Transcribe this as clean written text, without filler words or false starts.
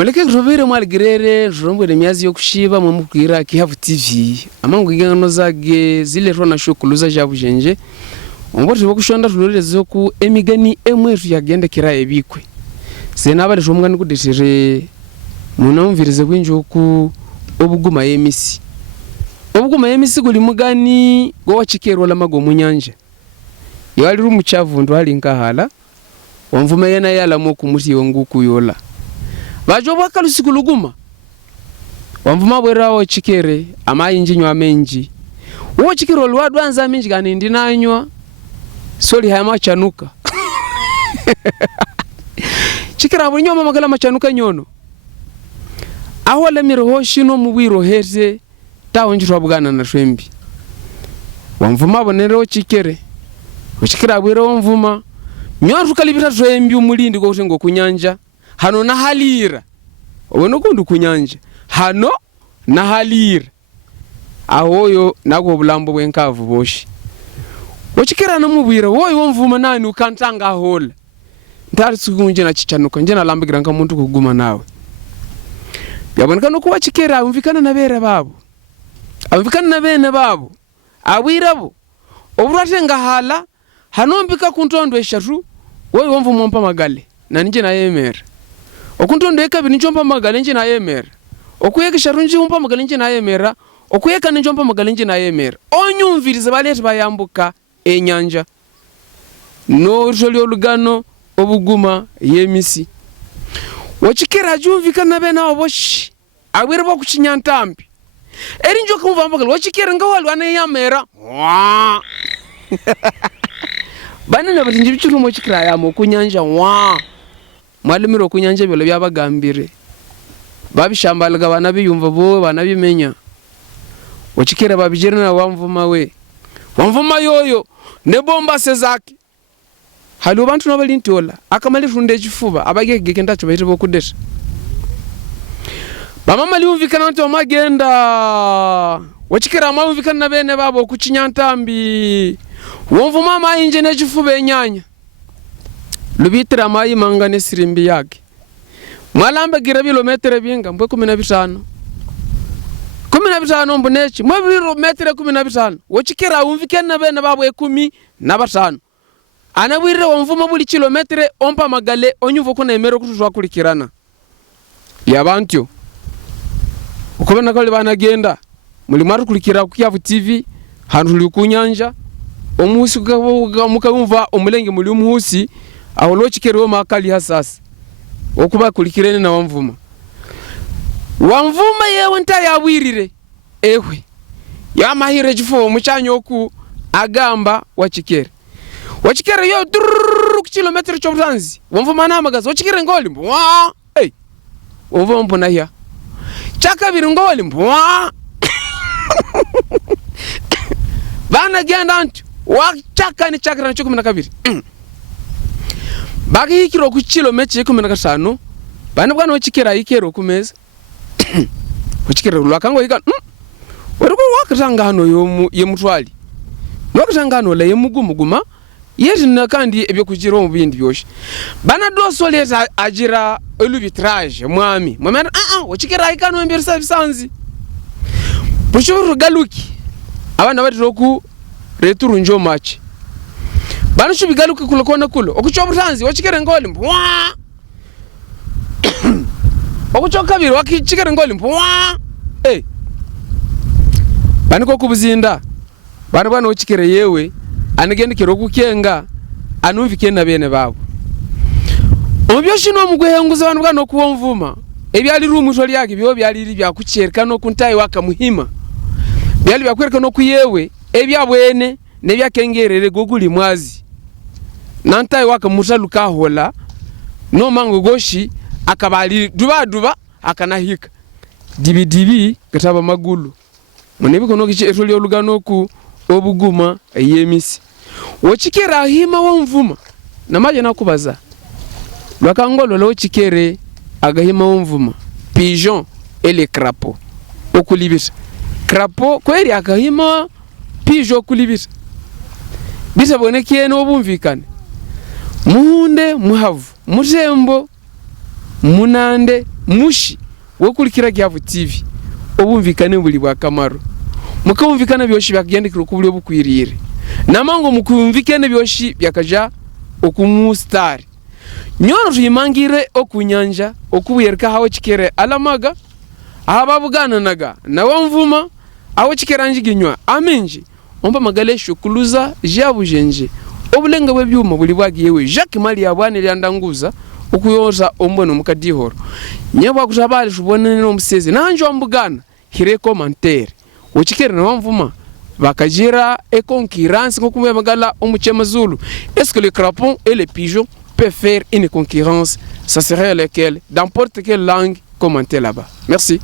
Muleke rovere mwaligerere rombwe miazi yo kushiba mumukira Kihavu TV amangu gingano zage zile rona shokuluza jabujenje omboti bokushonda tuloreze ku emigani emweru yagende kira ebikwe sena abali shomngani kudeshere munamvirize kwinjo ku obuguma yemisi guli mugani go wachikero la mago munyanja yali rumuchavu ndo ali nkahala wamvuma yena yala moku muti wonguku yola bajo bwakalusiku luguma wamvuma bwerawo chikere amayinji nywa menji wo chikero lwadwanza menji gani ndinanywa soli haya machanuka chikera buri nyoma magala machanuka nyono aho le miroho shino mubwiro heze tawonjirwa bugana na shwembi wamvuma bonero chikere uchikira bwero wamvuma nyoru kalibira shwembi umulindi go utengo kunyanja hano na halira wono kundu kunyanja hano na halira ahoyo nako bulambo bwenkavu boshi uchikira na mubwira woyo wamvuma nani ukantanga hola ntari sikunje na chichanuka nje nalambigira nka muntu kuguma nawe yaboneka no kuba chikera umvikana na bere babo abvikana na bene babo awirabo oburwatenga hala hanombika kuntondo eshatu woyo wamvu mompa magale na nje na yemera okuntondo ekabiri njompa magale nje na yemera okuyeka sharu nje umpa magale nje na yemera okuyeka njompa magale nje na yemera onyumvirize balete bayambuka enyanja no jolyo lugano obuguma yemisi wachikera jumvikana bena oboshi awirabo kuchinyantambi erinjo kumva mbagala wachikera ngawalwa na yamera bana na batinji bichurumo chikira yamo kunyanja mwalimiro kunyanja byo byabagambire babishambalaga bana biyumva bo bana bimenya wachikera babijerana wamvuma yoyo ne bomba sezaki halo bantu nabalintola akamali runde chifuba abagege ndacho bayite bokudesha bamama liumvikana nto magenda wachikira maumvikana na bene babo kuchinyantambi womvuma mayinje ne chifuba enyanya lubitira mayi mangane sirimbi yake mwalamba gira kilometre binga mbwe 15 mbunechi mwe kilometre 15 wachikira umvikana na bene babo 15 anabwirire wamvuma buli kilometre ompa magale onyuvo kuna emero kutuzwa kulikirana yabantyo ukobana kale banagenda muri maru kulikira ku Kihavu TV hantu likunyanja omusi mukabumva omulenge muri umuhusi aho lochikerewo makali hasasi okuba kulikirene na wamvuma yewe nta yabwirire ewe yamahire chifo muchanyoku agamba wachikere yo kilometre chobutanzi wamvuma namagaza wachikere ngoli mbwa wamvuma mbona ya chakabiri ngoli mbwa bana genda ntu wachaka ni chakira na 12 bagi hikiro ku kilometre 15 bana bwana wachikera ikero kumeza wachikere lwakango yika weriko wakatanga hano yemutwali wakatanga hano la yemugumuguma yeti nakandi ebyo kujiro mu bindi byoshe bana doso leta ajira elubitrage mwami wachikera ikano emberisa bisanzi bushuru galuki abana bati roku returu njo match bana shubi galuki kulokona kulo okuchobutanzi wachikere ngoli mbwa okuchokabiri wakichikere ngoli mbwa bana ko kubuzinda bana wachikere yewe anigendekero kukenga anumvike na bene babo obyoshino mugwehenguza abantu bano kuwomvuma ebyali rumuto lyake byo byali byakuchereka no kuntayi waka muhima byali byakwereka no kuyewe ebyabwene nebyakengerere goguli mwazi nantayi waka mutaluka hola no mango goshi akabali duba akanahika dibidibi gataba magulu munebiko no kiche etolyo lugano ku obuguma yemisi wachikera hima wamvuma namaje nakubaza lwakangolo lo chikere agahima wamvuma pigeon ele crapaud okulibisa crapaud kweri agahima pigeon okulibisa bisa bonekye no bumvikane muhunde muhavu mutembo munande mushi wokulikira Giavu TV obumvikane buli bwa kamaro mukabumvikana byoshi byakugendekira ku buryo bukwirire namango mukumvikane byoshi byakaja okumustar nyono tuyimangire okunyanja okubuyerka hawo kikere alamaga ababugana naga na wamvuma awo kikeranji ginywa amenji omba magale shukuluza jabujenje obulenga bwebyuma buli bwagiyewe Jacques Mali yabwane lyandanguza okuyoza ombono mukadihoro nyabwa kutabali shubonene no museze nanjo ambugana hire commentaire ukikere na wamvuma bakajira et concurrence ngokumwe magala omuchema Zulu. Est-ce que le crapaud et les pigeons peuvent faire une concurrence? Ça serait lequel? Dans n'importe quelle langue, commentez là-bas. Merci.